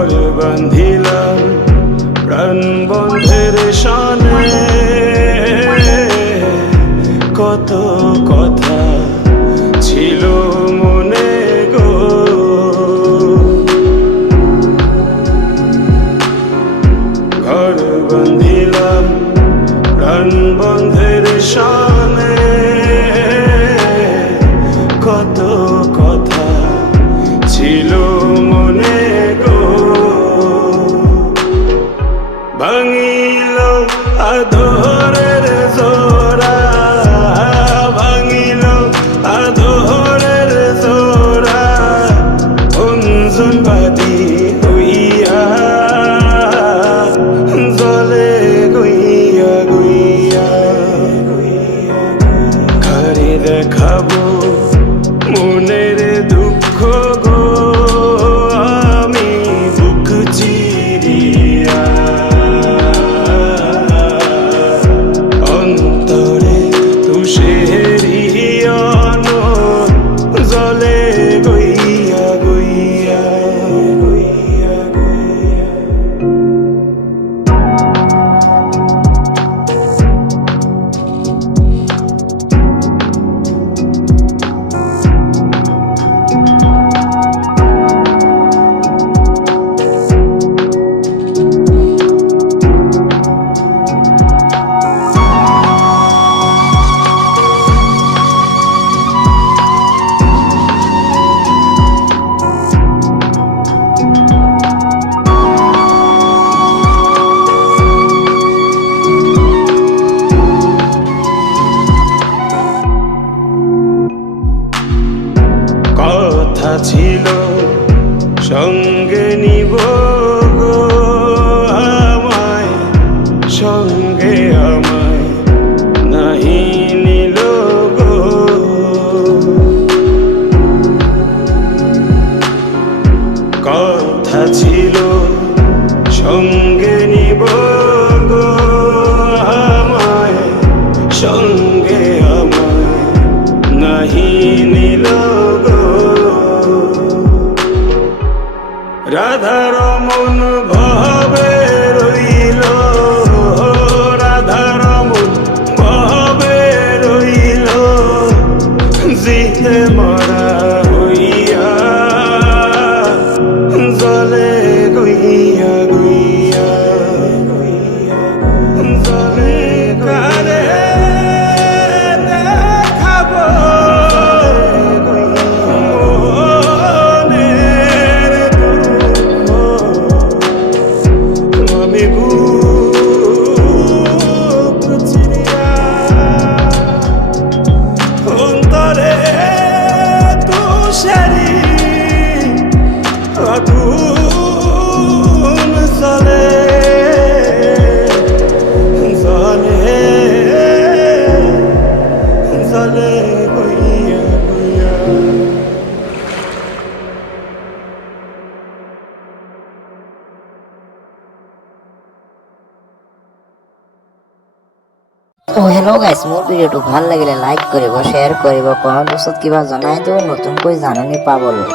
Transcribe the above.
ঘর বাঁধিলাম প্রাণ বন্ধের শানে, কত কথা ছিল মনে গো। ঘর বাঁধিলাম প্রাণ বন্ধের শানে, কত কথা ছিল মনে গো। ভাঙিল আদরের জোড়া, ভাঙিল আদরের জোড়া, অঞ্জন বাদী হইয়া জলে গইয়া গইয়া। কারে দেখাবো মনের দুঃখ গো, আমি বুক চিরিয়া। অন্তরে তুষেরিয়ন জলে গইয়া গইয়া গইয়া গইয়া। কথা ছিল সঙ্গে নিব গো আমায়, সঙ্গে আমায় নাহি নিল গো। কথা ছিল সঙ্গে নিব গো আমায়, সঙ্গে আমায় নাহি নিল গো। রাধার মন ভাবে রইল, রাধার মন ভাবে রইল, জিতে মরা হইয়া জলে গইয়া গইয়া গইয়া। জলে কারে দেখাবো মনের দুঃখ, আমি বুক চিরিয়া। অন্তরে তুষারি আগুন জ্বলে, জ্বলে জ্বলে গইয়া গইয়া। তো হেল্ল' গাইছ, মোৰ ভিডিঅ'টো ভাল লাগিলে লাইক কৰিব, শ্বেয়াৰ কৰিব, কমেণ্ট বক্সত কিবা জনাই দিব নতুনকৈ জাননী পাবলৈ।